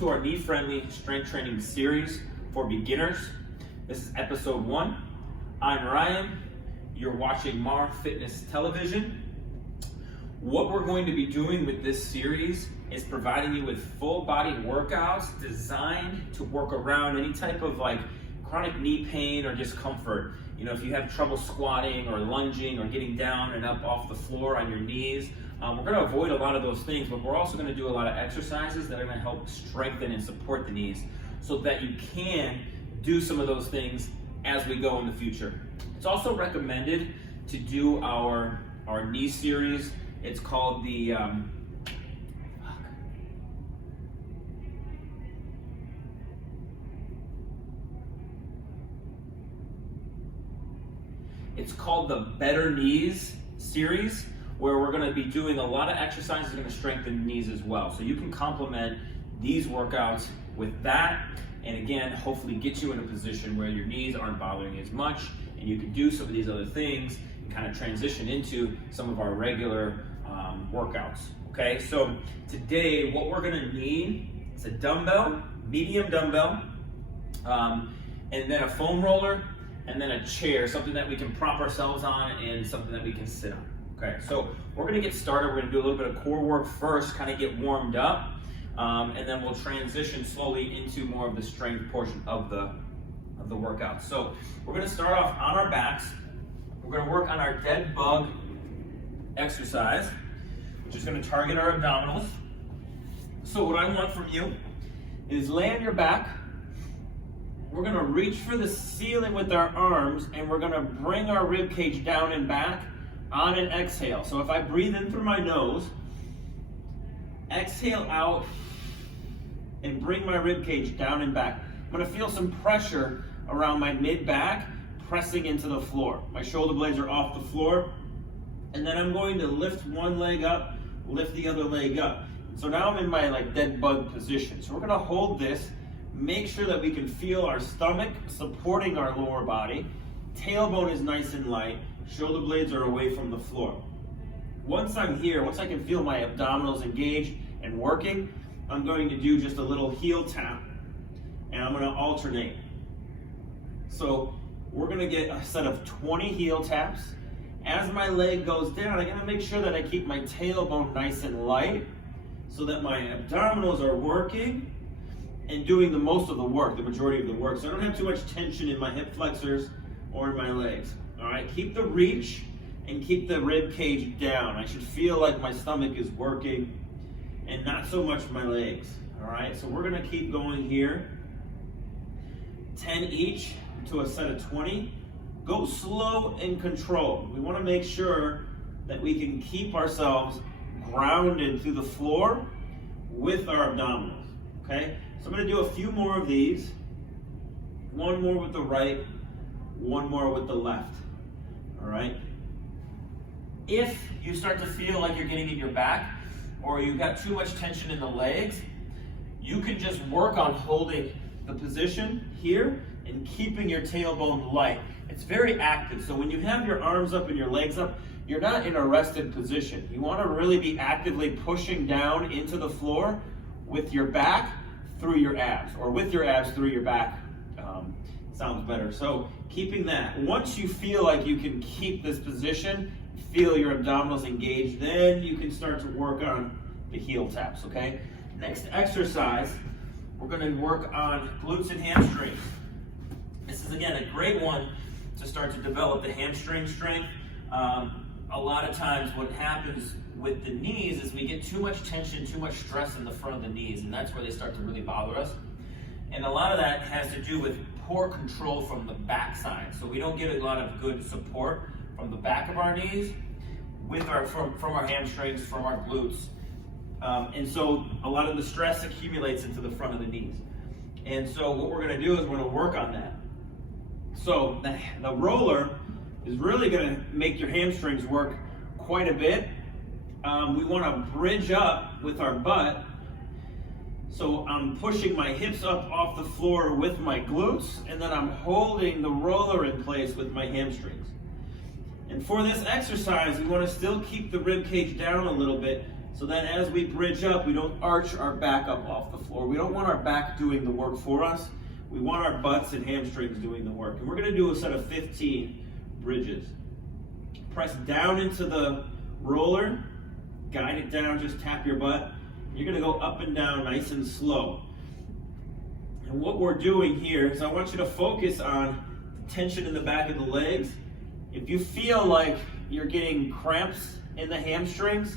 to our knee-friendly strength training series for beginners. This is episode 1. I'm Ryan. You're watching Mar Fitness Television. What we're going to be doing with this series is providing you with full body workouts designed to work around any type of chronic knee pain or discomfort. You know, if you have trouble squatting or lunging or getting down and up off the floor on your knees, we're going to avoid a lot of those things, but we're also going to do a lot of exercises that are going to help strengthen and support the knees so that you can do some of those things as we go in the future. It's also recommended to do our knee series. It's called the It's called the Better Knees series, where we're going to be doing a lot of exercises that are going to strengthen knees as well. So you can complement these workouts with that, and again, hopefully get you in a position where your knees aren't bothering you as much, and you can do some of these other things and kind of transition into some of our regular workouts. Okay, so today what we're going to need is a dumbbell, medium dumbbell, and then a foam roller, and then a chair, something that we can prop ourselves on and something that we can sit on. Okay, so we're gonna get started. We're gonna do a little bit of core work first, kind of get warmed up, and then we'll transition slowly into more of the strength portion of the workout. So we're gonna start off on our backs. We're gonna work on our dead bug exercise, which is gonna target our abdominals. So what I want from you is lay on your back. We're gonna reach for the ceiling with our arms, and we're gonna bring our rib cage down and back on an exhale. So if I breathe in through my nose, exhale out, and bring my rib cage down and back. I'm gonna feel some pressure around my mid-back, pressing into the floor. My shoulder blades are off the floor, and then I'm going to lift one leg up, lift the other leg up. So now I'm in my dead bug position. So we're gonna hold this, make sure that we can feel our stomach supporting our lower body, tailbone is nice and light, shoulder blades are away from the floor. Once I'm here, once I can feel my abdominals engaged and working, I'm going to do just a little heel tap, and I'm going to alternate. So we're going to get a set of 20 heel taps. As my leg goes down, I got to make sure that I keep my tailbone nice and light so that my abdominals are working and doing the most of the work, the majority of the work. So I don't have too much tension in my hip flexors or in my legs. All right, keep the reach and keep the rib cage down. I should feel like my stomach is working and not so much my legs. All right, so we're gonna keep going here. 10 each to a set of 20. Go slow and controlled. We wanna make sure that we can keep ourselves grounded through the floor with our abdominals, okay? So I'm gonna do a few more of these. One more with the right, one more with the left. All right. If you start to feel like you're getting in your back or you've got too much tension in the legs, you can just work on holding the position here and keeping your tailbone light. It's very active. So when you have your arms up and your legs up, you're not in a rested position. You want to really be actively pushing down into the floor with your back through your abs, or with your abs through your back. Sounds better. So keeping that. Once you feel like you can keep this position, feel your abdominals engaged, then you can start to work on the heel taps, okay? Next exercise, we're going to work on glutes and hamstrings. This is, again, a great one to start to develop the hamstring strength. A lot of times what happens with the knees is we get too much tension, too much stress in the front of the knees, and that's where they start to really bother us. And a lot of that has to do with poor control from the back side. So we don't get a lot of good support from the back of our knees with from our hamstrings, from our glutes. And so a lot of the stress accumulates into the front of the knees. And so what we're gonna do is we're gonna work on that. So the roller is really gonna make your hamstrings work quite a bit. We wanna bridge up with our butt. So I'm pushing my hips up off the floor with my glutes, and then I'm holding the roller in place with my hamstrings. And for this exercise, we want to still keep the rib cage down a little bit So then as we bridge up, we don't arch our back up off the floor. We don't want our back doing the work for us. We want our butts and hamstrings doing the work. And we're gonna do a set of 15 bridges. Press down into the roller, guide it down, just tap your butt. You're gonna go up and down nice and slow. And what we're doing here is I want you to focus on tension in the back of the legs. If you feel like you're getting cramps in the hamstrings,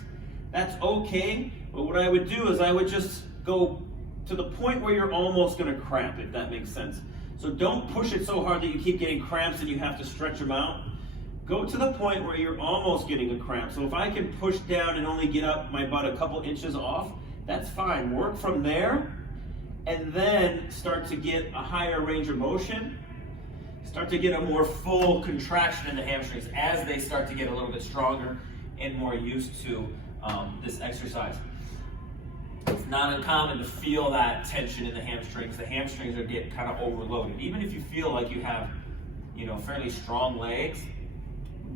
that's okay. But what I would do is I would just go to the point where you're almost gonna cramp, if that makes sense. So don't push it so hard that you keep getting cramps and you have to stretch them out. Go to the point where you're almost getting a cramp. So if I can push down and only get up my butt a couple inches off, that's fine. Work from there and then start to get a higher range of motion. Start to get a more full contraction in the hamstrings as they start to get a little bit stronger and more used to this exercise. It's not uncommon to feel that tension in the hamstrings. The hamstrings are getting kind of overloaded. Even if you feel like you have, fairly strong legs,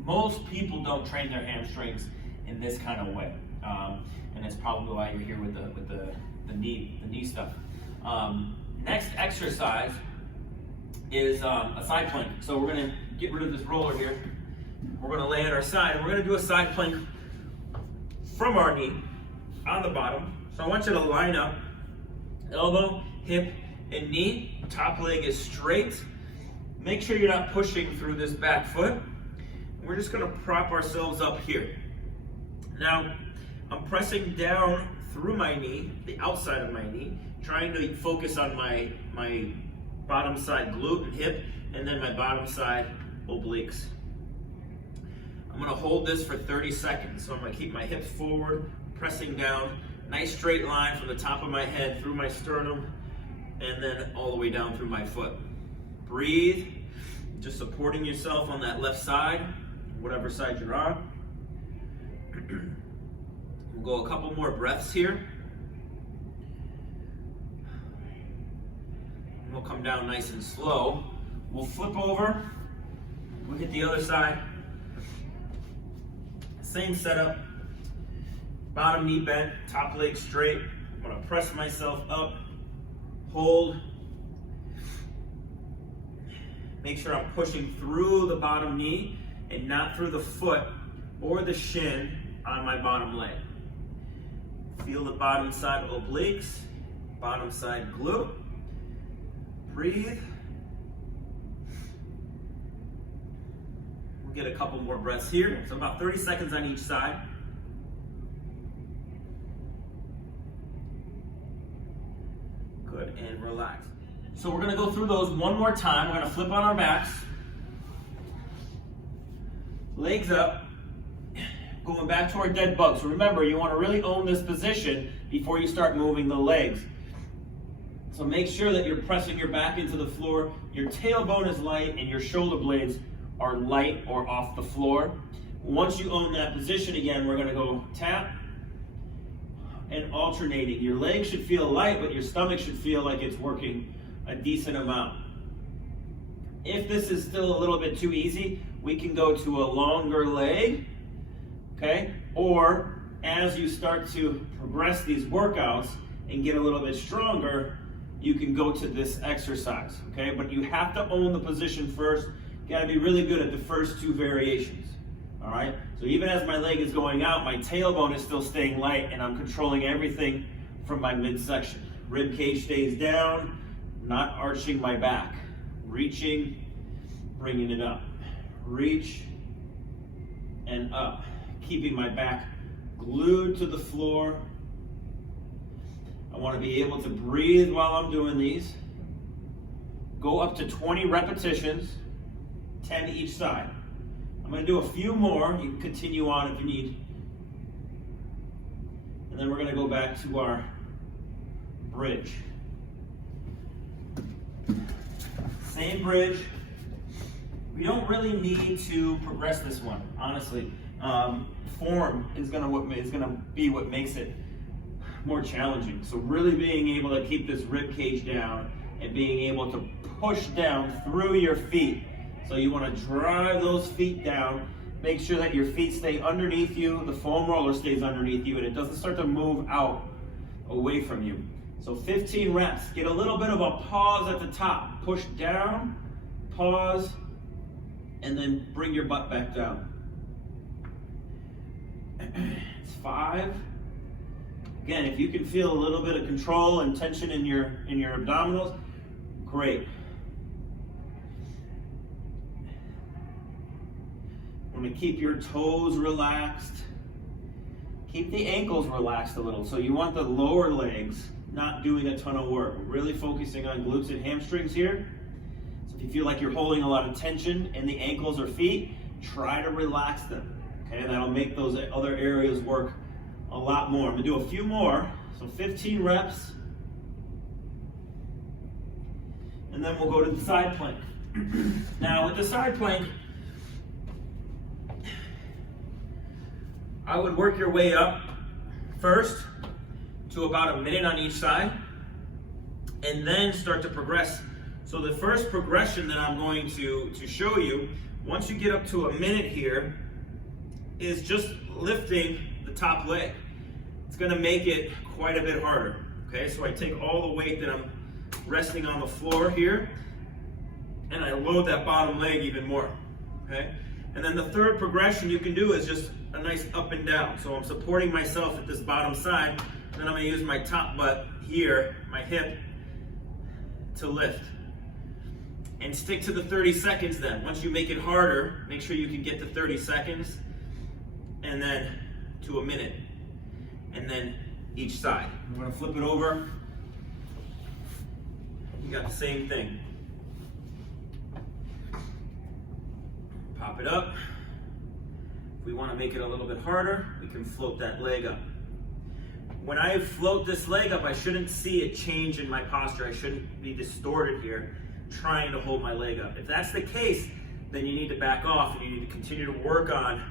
most people don't train their hamstrings in this kind of way, and that's probably why you're here with the knee stuff. Next exercise is a side plank. So we're gonna get rid of this roller here. We're gonna lay at our side, and we're gonna do a side plank from our knee on the bottom. So I want you to line up, elbow, hip, and knee. Top leg is straight. Make sure you're not pushing through this back foot. We're just gonna prop ourselves up here. Now, I'm pressing down through my knee, the outside of my knee, trying to focus on my bottom side glute and hip, and then my bottom side obliques. I'm gonna hold this for 30 seconds. So I'm gonna keep my hips forward, pressing down, nice straight line from the top of my head through my sternum, and then all the way down through my foot. Breathe, just supporting yourself on that left side, whatever side you're on. We'll go a couple more breaths here. We'll come down nice and slow. We'll flip over. We'll hit the other side. Same setup. Bottom knee bent, top leg straight. I'm gonna press myself up, hold. Make sure I'm pushing through the bottom knee and not through the foot or the shin on my bottom leg. Feel the bottom side obliques, bottom side glute. Breathe. We'll get a couple more breaths here. So about 30 seconds on each side. Good, and relax. So we're gonna go through those one more time. We're gonna flip on our backs. Legs up. Going back to our dead bug. So remember, you wanna really own this position before you start moving the legs. So make sure that you're pressing your back into the floor, your tailbone is light, and your shoulder blades are light or off the floor. Once you own that position again, we're gonna go tap and alternating. Your legs should feel light, but your stomach should feel like it's working a decent amount. If this is still a little bit too easy, we can go to a longer leg, okay? Or as you start to progress these workouts and get a little bit stronger, you can go to this exercise, okay? But you have to own the position first. You gotta be really good at the first two variations, all right? So even as my leg is going out, my tailbone is still staying light and I'm controlling everything from my midsection. Rib cage stays down, not arching my back. Reaching, bringing it up. Reach and up. Keeping my back glued to the floor. I want to be able to breathe while I'm doing these. Go up to 20 repetitions, 10 each side. I'm going to do a few more. You can continue on if you need. And then we're going to go back to our bridge. Same bridge. We don't really need to progress this one, honestly. Form is gonna be what makes it more challenging. So really being able to keep this rib cage down and being able to push down through your feet. So you want to drive those feet down make sure that your feet stay underneath you, the foam roller stays underneath you, and it doesn't start to move out away from you. So 15 reps. Get a little bit of a pause at the top. Push down, pause, and then bring your butt back down. It's 5. Again, if you can feel a little bit of control and tension in your abdominals, great. I'm going to keep your toes relaxed. Keep the ankles relaxed a little. So you want the lower legs not doing a ton of work. Really focusing on glutes and hamstrings here. So if you feel like you're holding a lot of tension in the ankles or feet, try to relax them. Okay, that'll make those other areas work a lot more. I'm going to do a few more. So 15 reps. And then we'll go to the side plank. Now with the side plank, I would work your way up first to about a minute on each side, and then start to progress. So the first progression that I'm going to show you, once you get up to a minute here, is just lifting the top leg. It's gonna make it quite a bit harder, okay? So I take all the weight that I'm resting on the floor here, and I load that bottom leg even more, okay? And then the third progression you can do is just a nice up and down. So I'm supporting myself at this bottom side, and then I'm gonna use my top butt here, my hip, to lift. And stick to the 30 seconds then. Once you make it harder, make sure you can get to 30 seconds, and then to a minute, and then each side. I'm gonna flip it over. You got the same thing. Pop it up. If we want to make it a little bit harder, we can float that leg up. When I float this leg up, I shouldn't see it change in my posture. I shouldn't be distorted here, trying to hold my leg up. If that's the case, then you need to back off and you need to continue to work on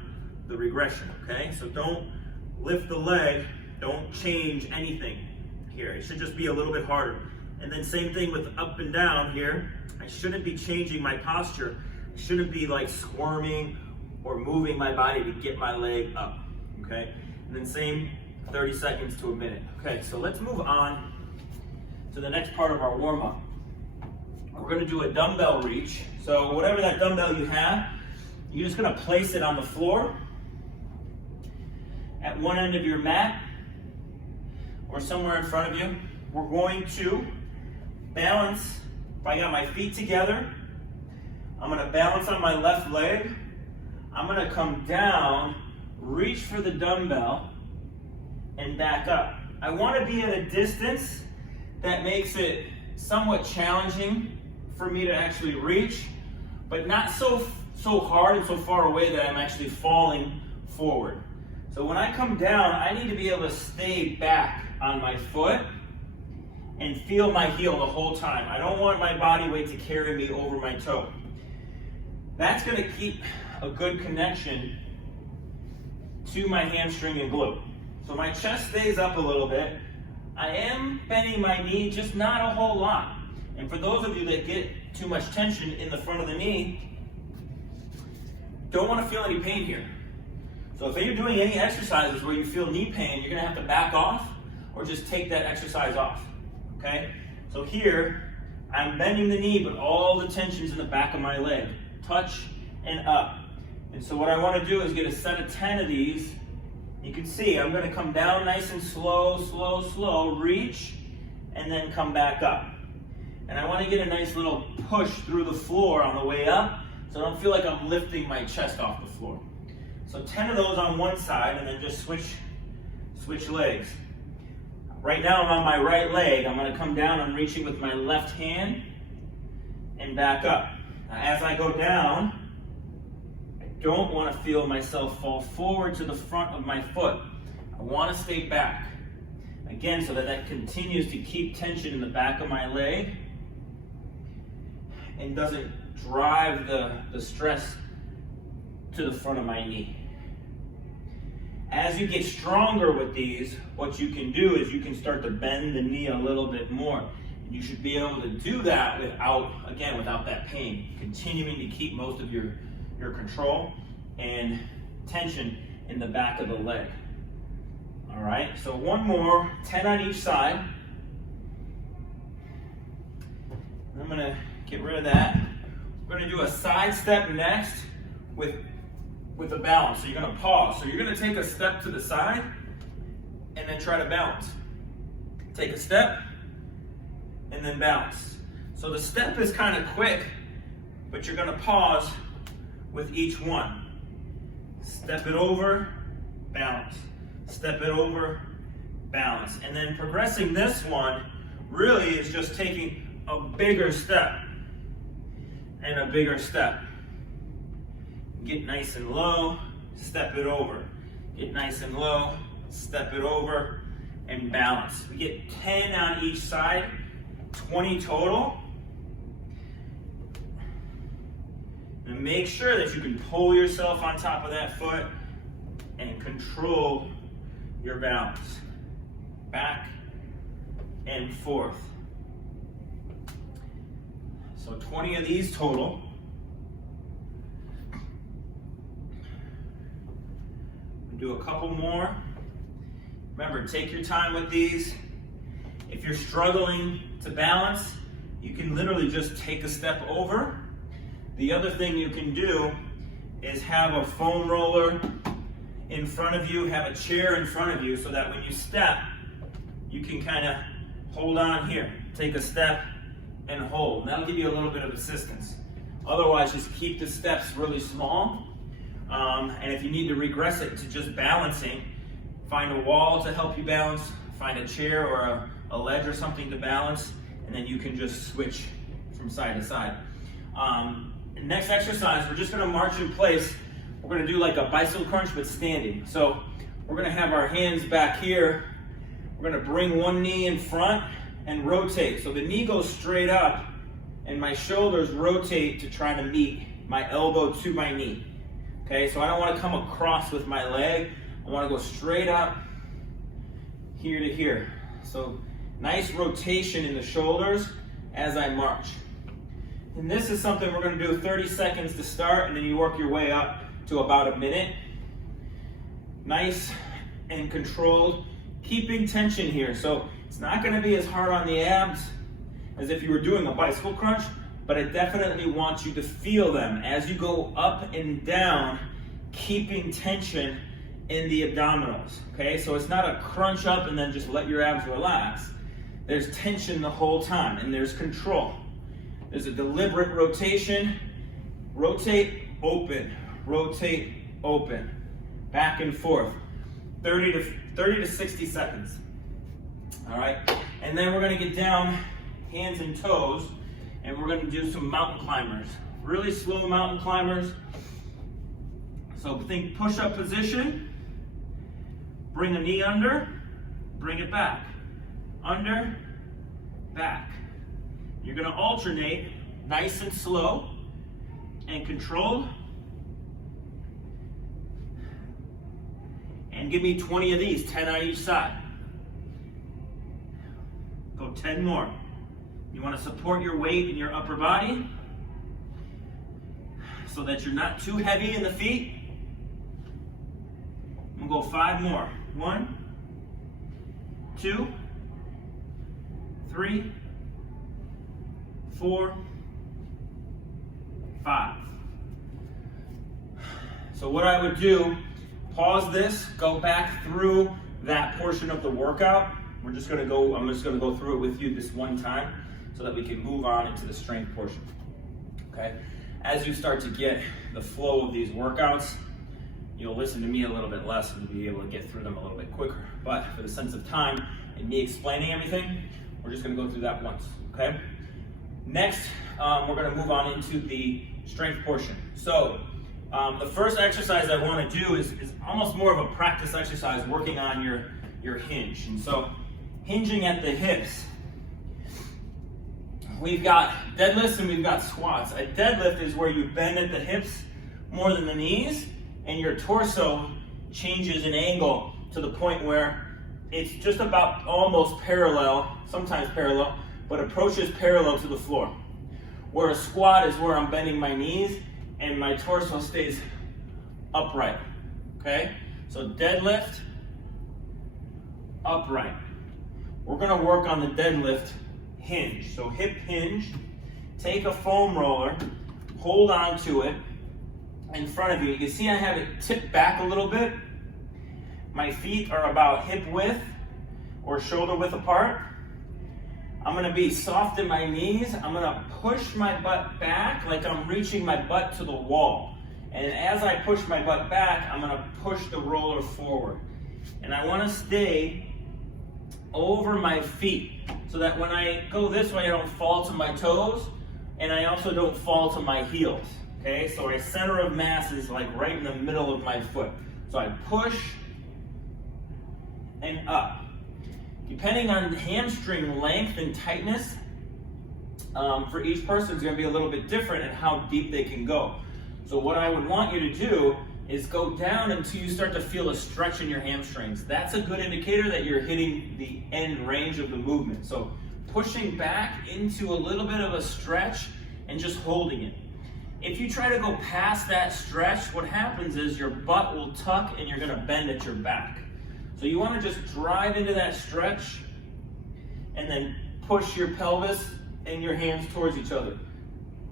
the regression, okay? So don't lift the leg, don't change anything here. It should just be a little bit harder. And then same thing with up and down here. I shouldn't be changing my posture. I shouldn't be like squirming or moving my body to get my leg up, okay? And then same 30 seconds to a minute. Okay, so let's move on to the next part of our warm-up. We're gonna do a dumbbell reach. So whatever that dumbbell you have, you're just gonna place it on the floor at one end of your mat or somewhere in front of you. We're going to balance. If I got my feet together, I'm gonna balance on my left leg. I'm gonna come down, reach for the dumbbell, and back up. I wanna be at a distance that makes it somewhat challenging for me to actually reach, but not so hard and so far away that I'm actually falling forward. So when I come down, I need to be able to stay back on my foot and feel my heel the whole time. I don't want my body weight to carry me over my toe. That's gonna keep a good connection to my hamstring and glute. So my chest stays up a little bit. I am bending my knee, just not a whole lot. And for those of you that get too much tension in the front of the knee, don't want to feel any pain here. So if you're doing any exercises where you feel knee pain, you're gonna have to back off or just take that exercise off, okay? So here, I'm bending the knee, but all the tension's in the back of my leg. Touch and up. And so what I want to do is get a set of 10 of these. You can see I'm going to come down nice and slow, slow, slow, reach, and then come back up. And I want to get a nice little push through the floor on the way up, so I don't feel like I'm lifting my chest off the floor. So 10 of those on one side, and then just switch legs. Right now I'm on my right leg. I'm going to come down, I'm reaching with my left hand, and back up. Now, as I go down, I don't want to feel myself fall forward to the front of my foot. I want to stay back. Again, so that continues to keep tension in the back of my leg and doesn't drive the stress to the front of my knee. As you get stronger with these, what you can do is you can start to bend the knee a little bit more. You should be able to do that without that pain, continuing to keep most of your control. and tension in the back of the leg. All right, so one more, 10 on each side. I'm gonna get rid of that. We're gonna do a side step next with a balance. So you're gonna pause. So you're gonna take a step to the side and then try to balance. Take a step and then balance. So the step is kind of quick, but you're gonna pause with each one. Step it over, balance. Step it over, balance. And then progressing this one really is just taking a bigger step and a bigger step. Get nice and low, step it over. Get nice and low, step it over, and balance. We get 10 on each side, 20 total. And make sure that you can pull yourself on top of that foot and control your balance. Back and forth. So 20 of these total. Do a couple more. Remember, take your time with these. If you're struggling to balance, you can literally just take a step over. The other thing you can do is have a foam roller in front of you, have a chair in front of you, so that when you step, you can kind of hold on here. Take a step and hold. And that'll give you a little bit of assistance. Otherwise, just keep the steps really small. And if you need to regress it to just balancing, find a wall to help you balance, find a chair or a ledge or something to balance, and then you can just switch from side to side. Next exercise, we're just gonna march in place. We're gonna do like a bicycle crunch, but standing. So we're gonna have our hands back here. We're gonna bring one knee in front and rotate. So the knee goes straight up and my shoulders rotate to try to meet my elbow to my knee. Okay, so I don't want to come across with my leg. I want to go straight up here to here. So nice rotation in the shoulders as I march. And this is something we're going to do 30 seconds to start, and then you work your way up to about a minute. Nice and controlled, keeping tension here. So it's not going to be as hard on the abs as if you were doing a bicycle crunch, but I definitely want you to feel them as you go up and down, keeping tension in the abdominals, okay? So it's not a crunch up and then just let your abs relax. There's tension the whole time, and there's control. There's a deliberate rotation. Rotate, open, rotate, open. Back and forth. 30 to 60 seconds. All right, and then we're gonna get down, hands and toes, and we're gonna do some mountain climbers. Really slow mountain climbers. So think push-up position, bring a knee under, bring it back. Under, back. You're gonna alternate nice and slow and controlled. And give me 20 of these, 10 on each side. Go 10 more. You want to support your weight in your upper body so that you're not too heavy in the feet. I'm going to go 5 more. 1, 2, 3, 4, 5. So what I would do, pause this, go back through that portion of the workout. I'm just gonna go through it with you this one time so that we can move on into the strength portion, okay? As you start to get the flow of these workouts, you'll listen to me a little bit less and you'll be able to get through them a little bit quicker. But for the sense of time and me explaining everything, we're just gonna go through that once, okay? Next, we're gonna move on into the strength portion. So, the first exercise I wanna do is almost more of a practice exercise, working on your hinge. And so, hinging at the hips, we've got deadlifts and we've got squats. A deadlift is where you bend at the hips more than the knees, and your torso changes in angle to the point where it's just about almost parallel, sometimes parallel, but approaches parallel to the floor. Where a squat is where I'm bending my knees and my torso stays upright. Okay? So deadlift, upright. We're gonna work on the deadlift hinge. So hip hinge, take a foam roller, hold on to it in front of you. You can see I have it tipped back a little bit. My feet are about hip width or shoulder width apart. I'm gonna be soft in my knees. I'm gonna push my butt back like I'm reaching my butt to the wall. And as I push my butt back, I'm gonna push the roller forward. And I wanna stay over my feet so that when I go this way, I don't fall to my toes, and I also don't fall to my heels. Okay, so my center of mass is like right in the middle of my foot. So I push and up. Depending on the hamstring length and tightness, for each person is going to be a little bit different in how deep they can go. So what I would want you to do is go down until you start to feel a stretch in your hamstrings. That's a good indicator that you're hitting the end range of the movement. So pushing back into a little bit of a stretch and just holding it. If you try to go past that stretch, what happens is your butt will tuck and you're going to bend at your back. So you want to just drive into that stretch and then push your pelvis and your hands towards each other.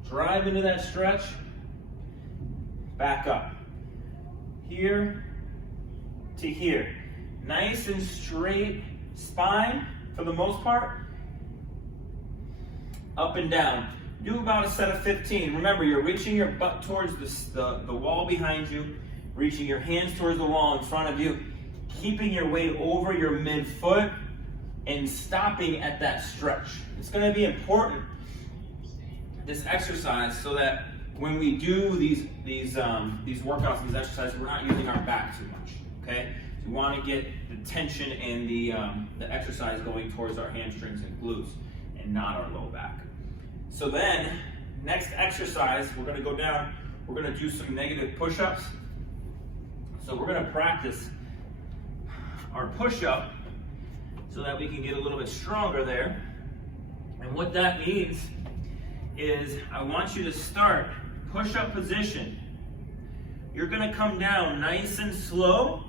Drive into that stretch, back up. Here to here. Nice and straight spine for the most part. Up and down. Do about a set of 15. Remember, you're reaching your butt towards the wall behind you, reaching your hands towards the wall in front of you, keeping your weight over your midfoot, and stopping at that stretch. It's going to be important, this exercise, so that when we do these workouts, these exercises, we're not using our back too much. Okay? So we want to get the tension and the exercise going towards our hamstrings and glutes, and not our low back. So then, next exercise, we're going to go down. We're going to do some negative push-ups. So we're going to practice our push-up so that we can get a little bit stronger there. And what that means is I want you to start push-up position. You're going to come down nice and slow,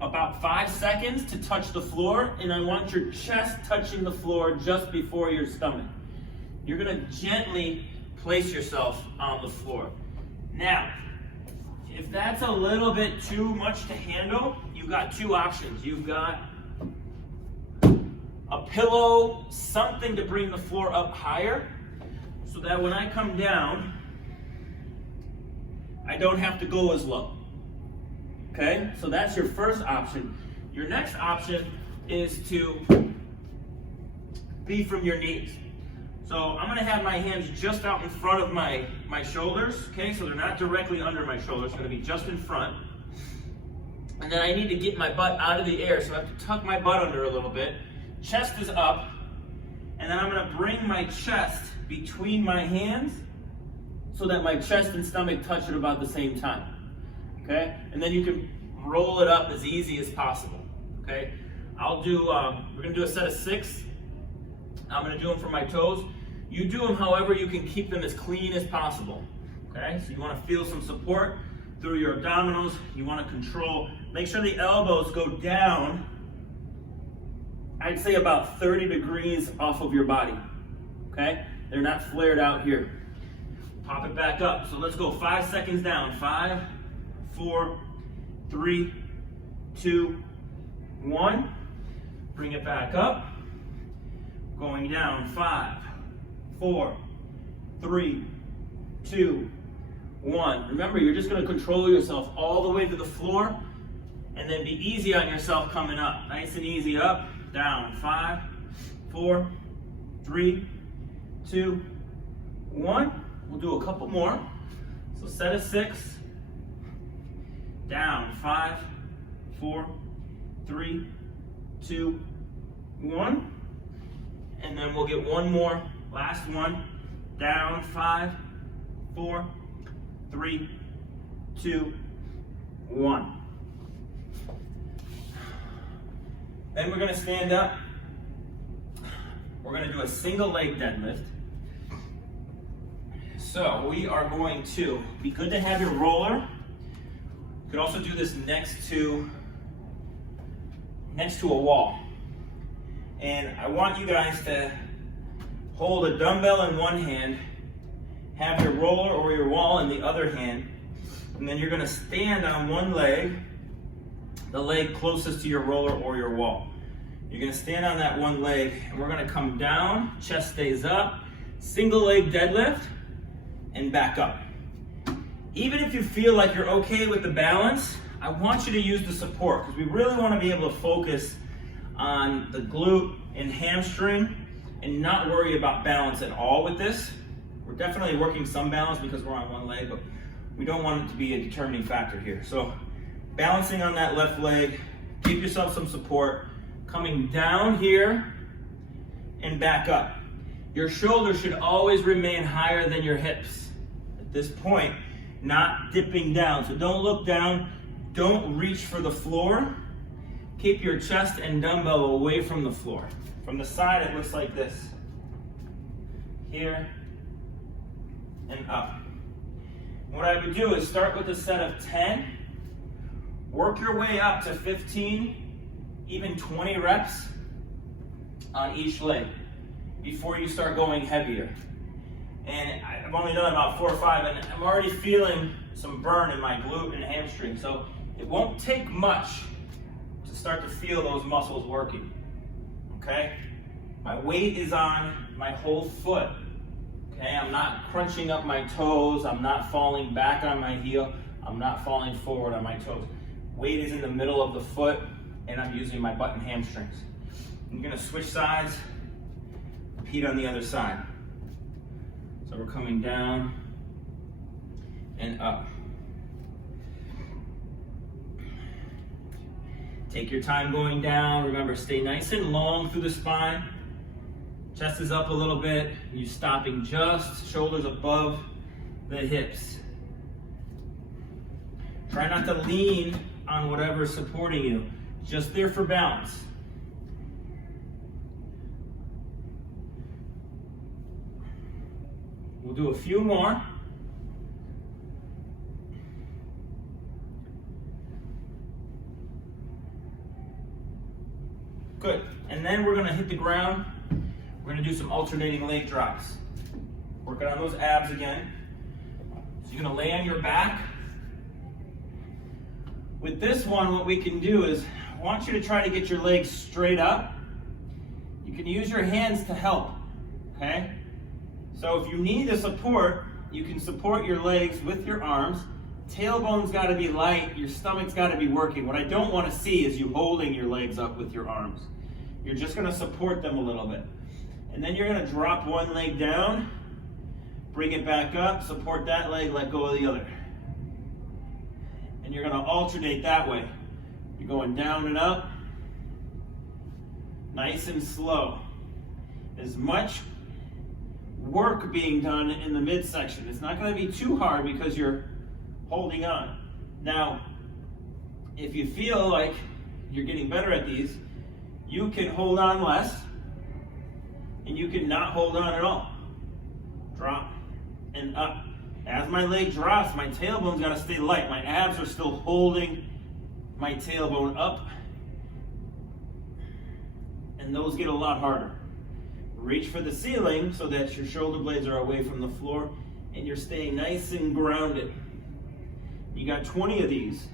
about 5 seconds to touch the floor, and I want your chest touching the floor just before your stomach. You're going to gently place yourself on the floor. Now, if that's a little bit too much to handle, you've got two options. You've got a pillow, something to bring the floor up higher, so that when I come down, I don't have to go as low. Okay? So that's your first option. Your next option is to be from your knees. So I'm going to have my hands just out in front of my shoulders, okay? So they're not directly under my shoulders, they're going to be just in front. And then I need to get my butt out of the air, so I have to tuck my butt under a little bit. Chest is up, and then I'm going to bring my chest between my hands so that my chest and stomach touch at about the same time, okay? And then you can roll it up as easy as possible, okay? I'll do, we're going to do a set of 6. I'm going to do them from my toes. You do them however you can keep them as clean as possible. Okay, so you want to feel some support through your abdominals. You want to control. Make sure the elbows go down, I'd say about 30 degrees off of your body. Okay, they're not flared out here. Pop it back up. So let's go 5 seconds down. 5, 4, 3, 2, 1. Bring it back up. Going down, 5, 4, 3, 2, 1. Remember, you're just going to control yourself all the way to the floor and then be easy on yourself coming up. Nice and easy up, down, 5, 4, 3, 2, 1. We'll do a couple more. So set of 6, down, 5, 4, 3, 2, 1. And then we'll get one more, last one, down, 5, 4, 3, 2, 1. Then we're going to stand up. We're going to do a single leg deadlift. So we are going to, be good to have your roller You could also do this next to a wall. And I want you guys to hold a dumbbell in one hand, have your roller or your wall in the other hand, and then you're gonna stand on one leg, the leg closest to your roller or your wall. You're gonna stand on that one leg, and we're gonna come down, chest stays up, single leg deadlift, and back up. Even if you feel like you're okay with the balance, I want you to use the support, because we really wanna be able to focus on the glute and hamstring and not worry about balance at all with this. We're definitely working some balance because we're on one leg, but we don't want it to be a determining factor here. So balancing on that left leg, give yourself some support, coming down here and back up. Your shoulders should always remain higher than your hips at this point, not dipping down. So don't look down, don't reach for the floor. Keep your chest and dumbbell away from the floor. From the side, it looks like this. Here and up. What I would do is start with a set of 10, work your way up to 15, even 20 reps on each leg before you start going heavier. And I've only done about 4 or 5, and I'm already feeling some burn in my glute and hamstring. So it won't take much to start to feel those muscles working, okay? My weight is on my whole foot, okay? I'm not crunching up my toes, I'm not falling back on my heel, I'm not falling forward on my toes. Weight is in the middle of the foot, and I'm using my butt and hamstrings. I'm gonna switch sides, repeat on the other side. So we're coming down and up. Take your time going down. Remember, stay nice and long through the spine. Chest is up a little bit. You're stopping just shoulders above the hips. Try not to lean on whatever's supporting you. Just there for balance. We'll do a few more. Good. And then we're going to hit the ground. We're going to do some alternating leg drops. Working on those abs again. So you're going to lay on your back. With this one, what we can do is, I want you to try to get your legs straight up. You can use your hands to help, okay? So if you need the support, you can support your legs with your arms. Tailbone's got to be light, your stomach's got to be working. What I don't want to see is you holding your legs up with your arms. You're just going to support them a little bit. And then you're going to drop one leg down, bring it back up, support that leg, let go of the other. And you're going to alternate that way. You're going down and up, nice and slow. As much work being done in the midsection. It's not going to be too hard because you're holding on. Now, if you feel like you're getting better at these, you can hold on less, and you can not hold on at all. Drop and up. As my leg drops, my tailbone's got to stay light. My abs are still holding my tailbone up, and those get a lot harder. Reach for the ceiling so that your shoulder blades are away from the floor, and you're staying nice and grounded. You got 20 of these,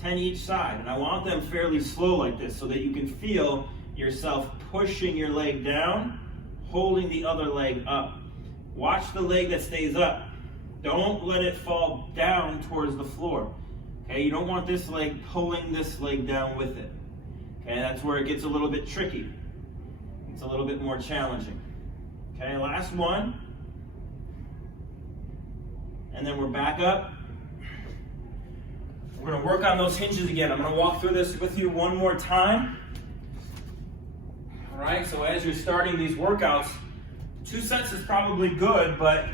10 each side, and I want them fairly slow like this so that you can feel yourself pushing your leg down, holding the other leg up. Watch the leg that stays up. Don't let it fall down towards the floor. Okay, you don't want this leg pulling this leg down with it. Okay, that's where it gets a little bit tricky. It's a little bit more challenging. Okay, last one. And then we're back up. We're going to work on those hinges again. I'm going to walk through this with you one more time. All right, so as you're starting these workouts, 2 sets is probably good, but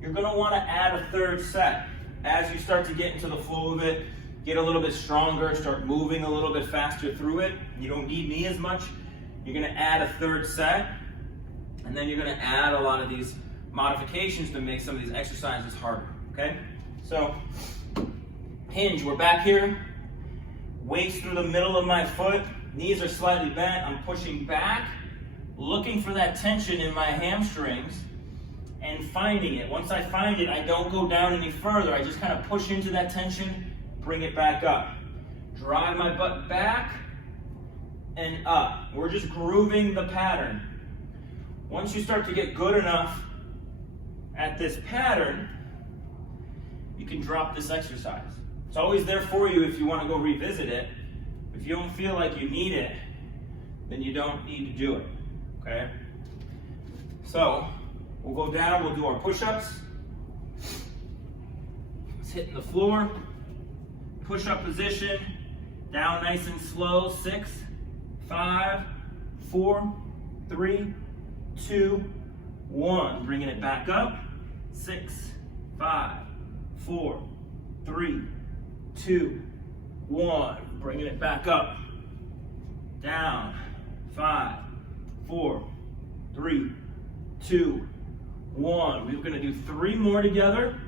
you're going to want to add a third set. As you start to get into the flow of it, get a little bit stronger, start moving a little bit faster through it. You don't need me as much. You're going to add a third set, and then you're going to add a lot of these modifications to make some of these exercises harder, okay? So, hinge, we're back here. Waist through the middle of my foot. Knees are slightly bent. I'm pushing back, looking for that tension in my hamstrings and finding it. Once I find it, I don't go down any further. I just kind of push into that tension, bring it back up. Drive my butt back and up. We're just grooving the pattern. Once you start to get good enough at this pattern, you can drop this exercise. It's always there for you if you want to go revisit it. If you don't feel like you need it, then you don't need to do it, okay? So, we'll go down, we'll do our push-ups. It's hitting the floor. Push-up position, down nice and slow. 6, 5, 4, 3, 2, 1. Bringing it back up. 6, 5, 4, 3, 2, 1. Bringing it back up. Down. 5, 4, 3, 2, 1. We're going to do 3 more together.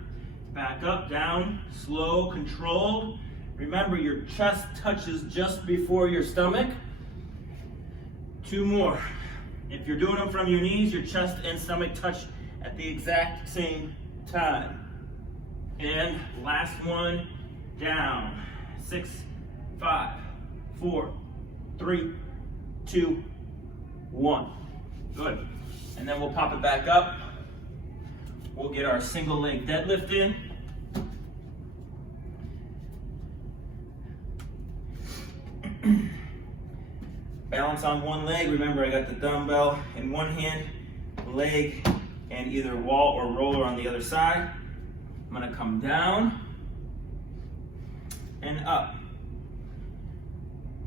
Back up, down, slow, controlled. Remember, your chest touches just before your stomach. 2 more. If you're doing them from your knees, your chest and stomach touch at the exact same time. And last one, down. 6, 5, 4, 3, 2, 1. Good. And then we'll pop it back up. We'll get our single leg deadlift in. Balance on one leg. Remember, I got the dumbbell in one hand, leg and either wall or roller on the other side. I'm gonna come down and up.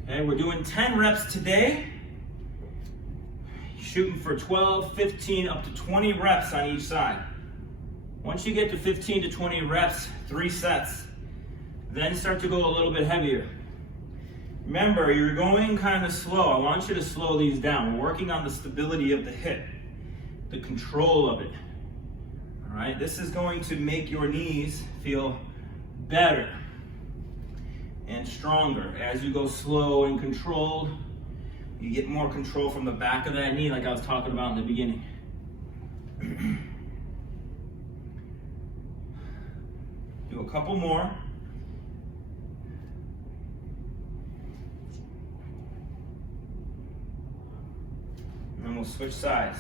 Okay, we're doing 10 reps today. Shooting for 12, 15, up to 20 reps on each side. Once you get to 15 to 20 reps, 3 sets, then start to go a little bit heavier. Remember, you're going kind of slow. I want you to slow these down. We're working on the stability of the hip, the control of it. All right, this is going to make your knees feel better and stronger. As you go slow and controlled, you get more control from the back of that knee, like I was talking about in the beginning. Do a couple more. And then we'll switch sides.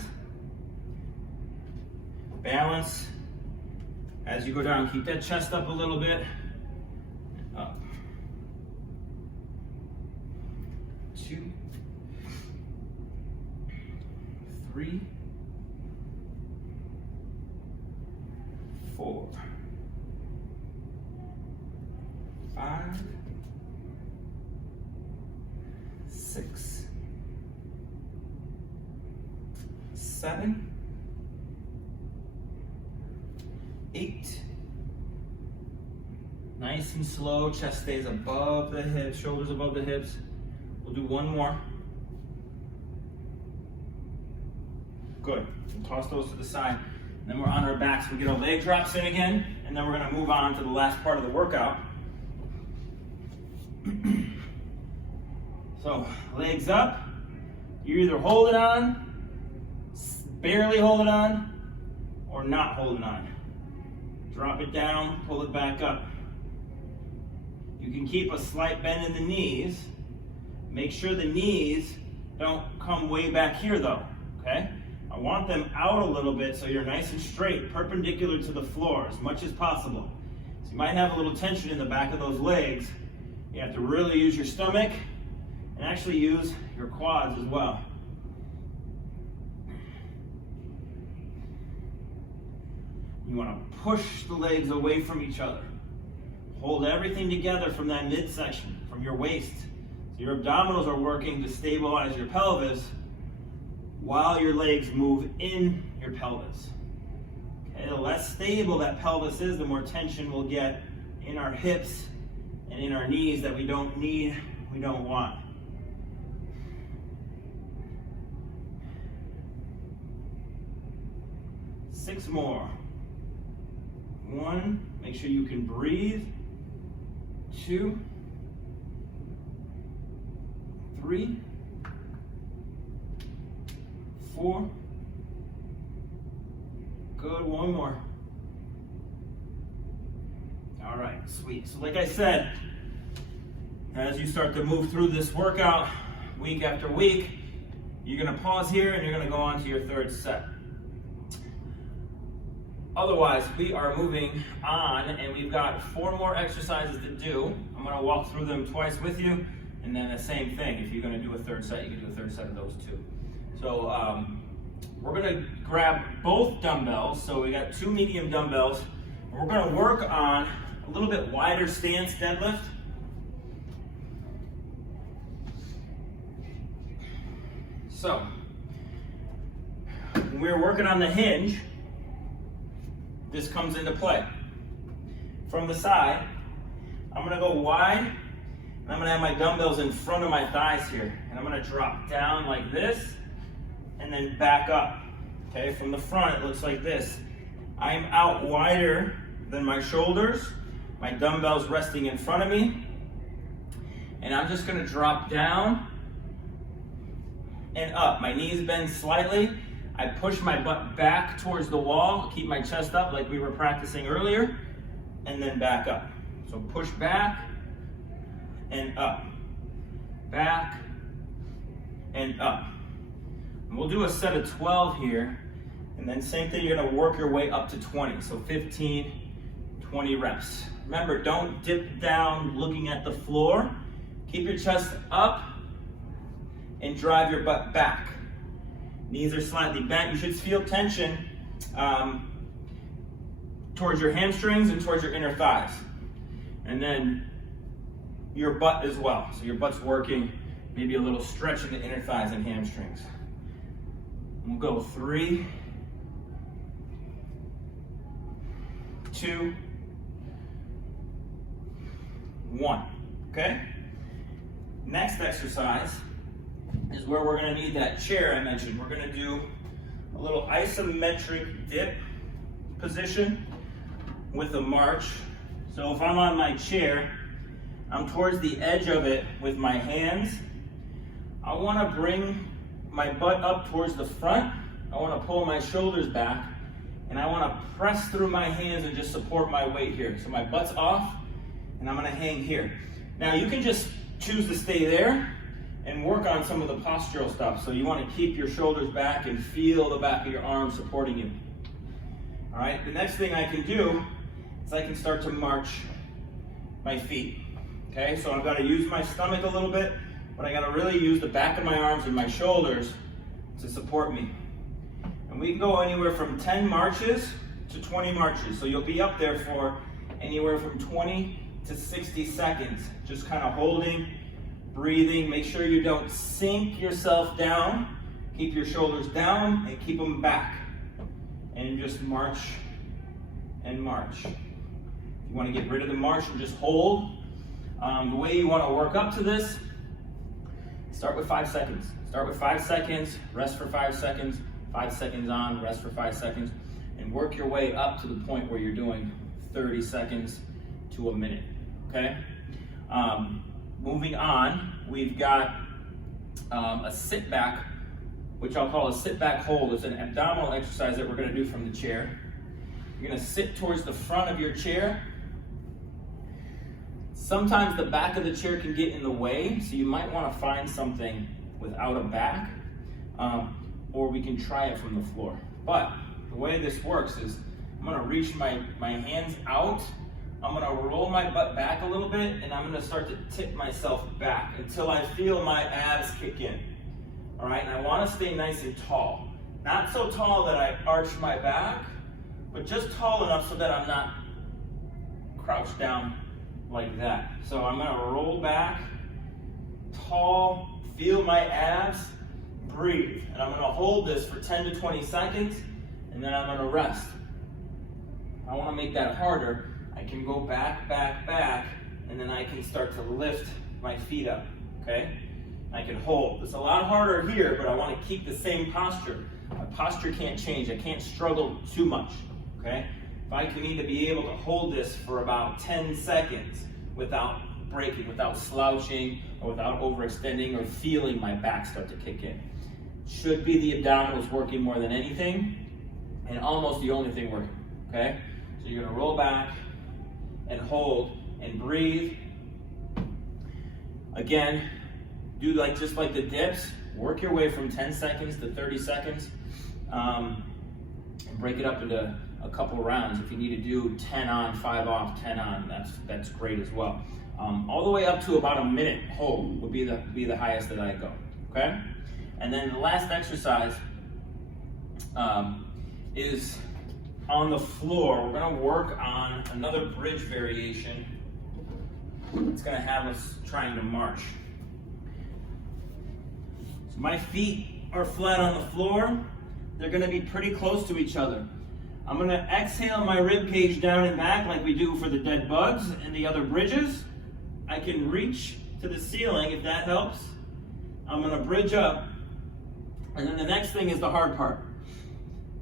Balance. As you go down, keep that chest up a little bit. Up. 2, 3, 4, 5, 6, 7, 8. Nice and slow, chest stays above the hips, shoulders above the hips. We'll do 1 more. Good. We'll toss those to the side. And then we're on our backs. We get our leg drops in again, and then we're going to move on to the last part of the workout. So, legs up. You either hold it on, barely hold it on, or not hold it on. Drop it down, pull it back up. You can keep a slight bend in the knees. Make sure the knees don't come way back here though, okay? I want them out a little bit so you're nice and straight, perpendicular to the floor as much as possible. So you might have a little tension in the back of those legs. You have to really use your stomach and actually use your quads as well. You want to push the legs away from each other. Hold everything together from that midsection, from your waist. So your abdominals are working to stabilize your pelvis while your legs move in your pelvis. Okay, the less stable that pelvis is, the more tension we'll get in our hips and in our knees that we don't need, we don't want. Six more. 1, make sure you can breathe. 2, 3, 4. Good, one more. All right, sweet. So like I said, as you start to move through this workout week after week, you're gonna pause here and you're gonna go on to your third set. Otherwise, we are moving on and we've got 4 more exercises to do. I'm gonna walk through them twice with you, and then the same thing. If you're gonna do a third set, you can do a third set of those too. So we're gonna grab both dumbbells. So we got 2 medium dumbbells. And we're gonna work on a little bit wider stance deadlift. So, when we're working on the hinge, this comes into play. From the side, I'm gonna go wide, and I'm gonna have my dumbbells in front of my thighs here. And I'm gonna drop down like this, and then back up. Okay, from the front, it looks like this. I'm out wider than my shoulders, my dumbbells resting in front of me, and I'm just gonna drop down and up. My knees bend slightly. I push my butt back towards the wall, keep my chest up like we were practicing earlier, and then back up. So push back and up, back and up. And we'll do a set of 12 here, and then same thing, you're gonna work your way up to 20. So 15, 20 reps. Remember, don't dip down looking at the floor. Keep your chest up and drive your butt back. Knees are slightly bent. You should feel tension towards your hamstrings and towards your inner thighs. And then your butt as well. So your butt's working, maybe a little stretch in the inner thighs and hamstrings. We'll go 3, 2, 1. Okay? Next exercise is where we're gonna need that chair I mentioned. We're gonna do a little isometric dip position with a march. So if I'm on my chair, I'm towards the edge of it with my hands. I wanna bring my butt up towards the front. I wanna pull my shoulders back, and I wanna press through my hands and just support my weight here. So my butt's off, and I'm gonna hang here. Now you can just choose to stay there and work on some of the postural stuff. So you want to keep your shoulders back and feel the back of your arms supporting you. All right, the next thing I can do is I can start to march my feet. Okay, so I've got to use my stomach a little bit, but I got to really use the back of my arms and my shoulders to support me. And we can go anywhere from 10 marches to 20 marches. So you'll be up there for anywhere from 20 to 60 seconds, just kind of holding, breathing. Make sure you don't sink yourself down. Keep your shoulders down and keep them back. And just march and march. If you want to get rid of the march and just hold, the way you want to work up to this, start with 5 seconds. Start with 5 seconds, rest for 5 seconds, 5 seconds on, rest for 5 seconds, and work your way up to the point where you're doing 30 seconds to a minute, okay? Moving on, we've got a sit back, which I'll call a sit back hold. It's an abdominal exercise that we're gonna do from the chair. You're gonna sit towards the front of your chair. Sometimes the back of the chair can get in the way, so you might wanna find something without a back, or we can try it from the floor. But the way this works is I'm gonna reach my hands out. I'm gonna roll my butt back a little bit, and I'm gonna start to tip myself back until I feel my abs kick in. All right, and I wanna stay nice and tall. Not so tall that I arch my back, but just tall enough so that I'm not crouched down like that. So I'm gonna roll back, tall, feel my abs, breathe. And I'm gonna hold this for 10 to 20 seconds, and then I'm gonna rest. I wanna make that harder. I can go back, back, back, and then I can start to lift my feet up, okay? I can hold. It's a lot harder here, but I want to keep the same posture. My posture can't change. I can't struggle too much, okay? if I can need to be able to hold this for about 10 seconds without breaking, without slouching, or without overextending or feeling my back start to kick in. Should be the abdominals working more than anything, and almost the only thing working, okay? So you're gonna roll back and hold and breathe. Again, do just like the dips, work your way from 10 seconds to 30 seconds, and break it up into a couple rounds. If you need to do 10 on, 5 off, 10 on, that's great as well. All the way up to about a minute hold would be the highest that I go, okay? And then the last exercise is on the floor. We're gonna work on another bridge variation. It's gonna have us trying to march. So my feet are flat on the floor. They're gonna be pretty close to each other. I'm gonna exhale my rib cage down and back like we do for the dead bugs and the other bridges. I can reach to the ceiling if that helps. I'm gonna bridge up. And then the next thing is the hard part.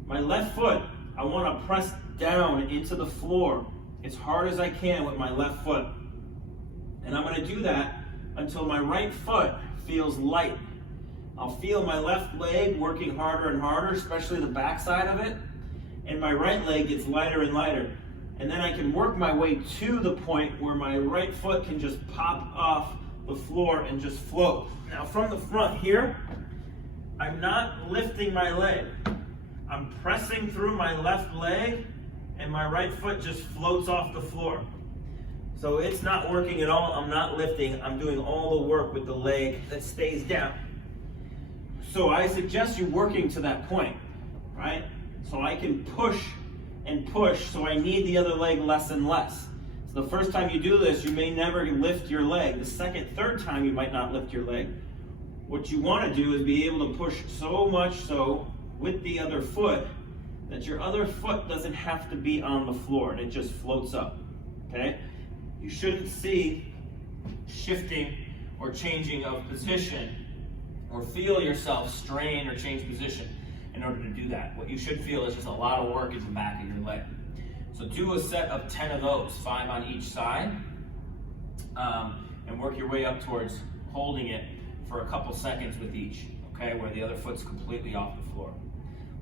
My left foot, I wanna press down into the floor as hard as I can with my left foot. And I'm gonna do that until my right foot feels light. I'll feel my left leg working harder and harder, especially the back side of it. And my right leg gets lighter and lighter. And then I can work my way to the point where my right foot can just pop off the floor and just float. Now from the front here, I'm not lifting my leg. I'm pressing through my left leg and my right foot just floats off the floor. So it's not working at all. I'm not lifting. I'm doing all the work with the leg that stays down. So I suggest you working to that point, right? So I can push and push, so I need the other leg less and less. So the first time you do this, you may never lift your leg. The second, third time, you might not lift your leg. What you want to do is be able to push so much so with the other foot that your other foot doesn't have to be on the floor and it just floats up, okay? You shouldn't see shifting or changing of position or feel yourself strain or change position in order to do that. What you should feel is just a lot of work in the back of your leg. So do a set of 10 of those, 5 on each side, and work your way up towards holding it for a couple seconds with each, okay, where the other foot's completely off the floor.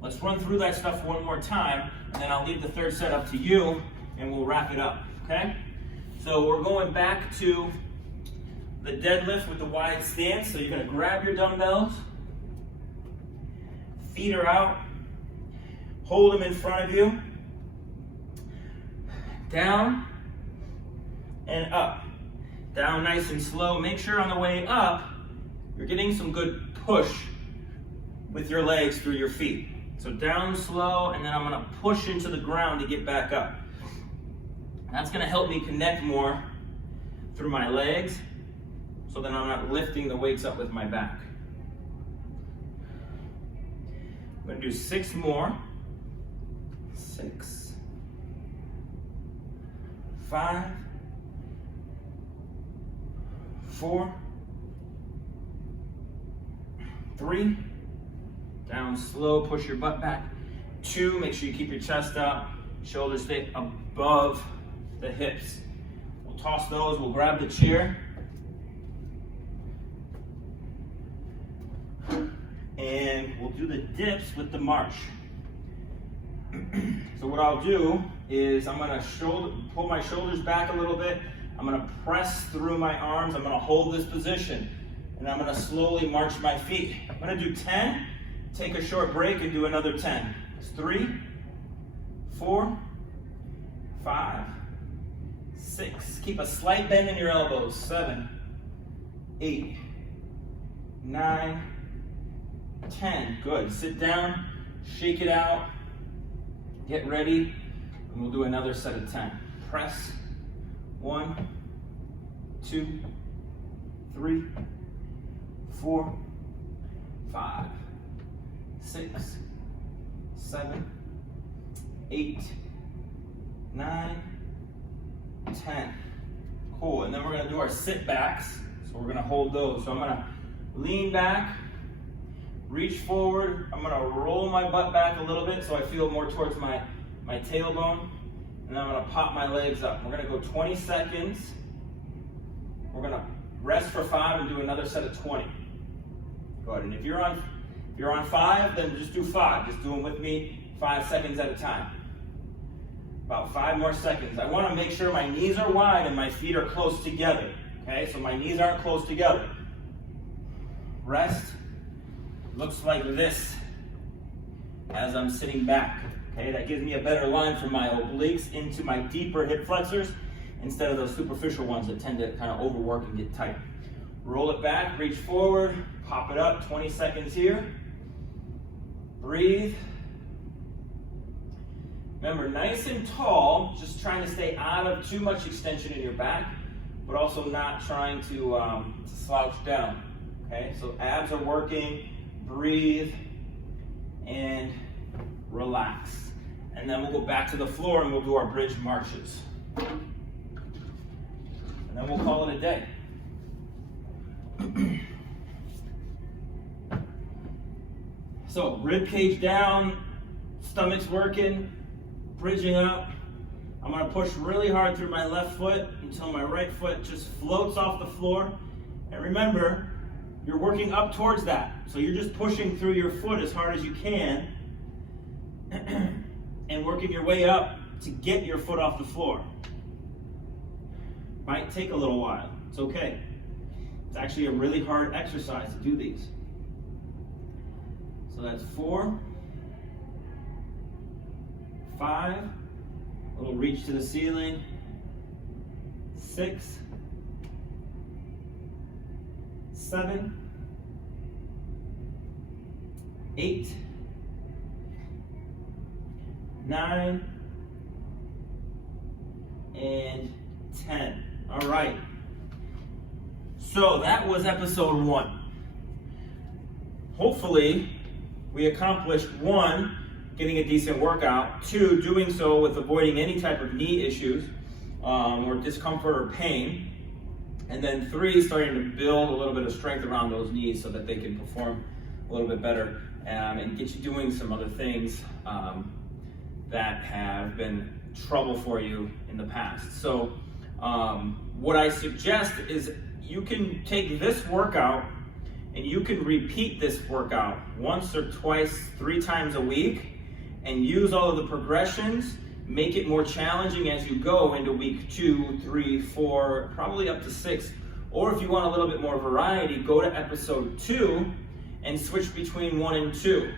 Let's run through that stuff one more time, and then I'll leave the third set up to you, and we'll wrap it up, okay? So we're going back to the deadlift with the wide stance. So you're gonna grab your dumbbells, feet are out, hold them in front of you, down and up. Down nice and slow. Make sure on the way up, you're getting some good push with your legs through your feet. So down slow, and then I'm gonna push into the ground to get back up. That's gonna help me connect more through my legs, so that I'm not lifting the weights up with my back. I'm gonna do 6 more. 6, 5, 4, 3, down slow, push your butt back. 2, make sure you keep your chest up, shoulders stay above the hips. We'll toss those, we'll grab the chair. And we'll do the dips with the march. So what I'll do is I'm gonna pull my shoulders back a little bit. I'm gonna press through my arms. I'm gonna hold this position. And I'm gonna slowly march my feet. I'm gonna do 10, take a short break and do another 10. It's 3, 4, 5, 6. Keep a slight bend in your elbows. 7, 8, 9, 10. Good. Sit down, shake it out, get ready, and we'll do another set of 10. Press. 1, 2, 3, 4, 5, 6, 7, 8, 9, 10. Cool. And then we're going to do our sit backs. So we're going to hold those. So I'm going to lean back, reach forward. I'm going to roll my butt back a little bit so I feel more towards my tailbone. and then I'm gonna pop my legs up. We're gonna go 20 seconds. We're gonna rest for 5 and do another set of 20. Go ahead, and if you're on 5, then just do 5. Just do them with me 5 seconds at a time. About 5 more seconds. I wanna make sure my knees are wide and my feet are close together. Okay, so my knees aren't close together. Rest looks like this as I'm sitting back. Okay, that gives me a better line from my obliques into my deeper hip flexors instead of those superficial ones that tend to kind of overwork and get tight. Roll it back, reach forward, pop it up, 20 seconds here. Breathe. Remember, nice and tall, just trying to stay out of too much extension in your back, but also not trying to slouch down. Okay, so abs are working, breathe, and relax. And then we'll go back to the floor and we'll do our bridge marches. And then we'll call it a day. So, rib cage down, stomach's working, bridging up. I'm gonna push really hard through my left foot until my right foot just floats off the floor. And remember, you're working up towards that. So you're just pushing through your foot as hard as you can and working your way up to get your foot off the floor. Might take a little while, it's okay. It's actually a really hard exercise to do these. So that's 4, 5, a little reach to the ceiling, 6, 7, 8, 9, and 10. All right. So that was episode 1. Hopefully, we accomplished 1, getting a decent workout, 2, doing so with avoiding any type of knee issues or discomfort or pain, and then 3, starting to build a little bit of strength around those knees so that they can perform a little bit better and get you doing some other things that have been trouble for you in the past. So what I suggest is you can take this workout and you can repeat this workout once or twice, 3 times a week, and use all of the progressions, make it more challenging as you go into week 2, 3, 4, probably up to 6. Or if you want a little bit more variety, go to episode 2 and switch between 1 and 2.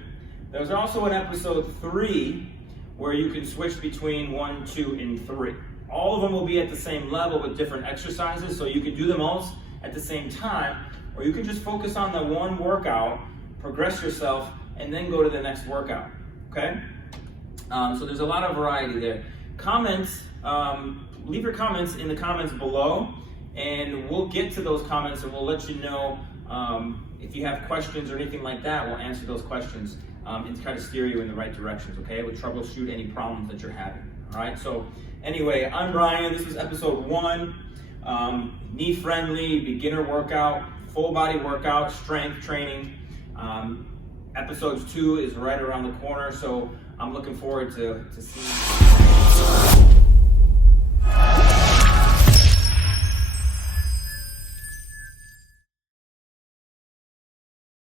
There's also an episode 3 where you can switch between 1, 2, and 3. All of them will be at the same level with different exercises, so you can do them all at the same time, or you can just focus on the one workout, progress yourself, and then go to the next workout, okay? So there's a lot of variety there. Comments, leave your comments in the comments below, and we'll get to those comments and we'll let you know if you have questions or anything like that. We'll answer those questions and try to steer you in the right directions, okay? We'll troubleshoot any problems that you're having, all right? So anyway, I'm Brian. This was episode 1, knee-friendly, beginner workout, full body workout, strength training. Episode 2 is right around the corner, so I'm looking forward to seeing you.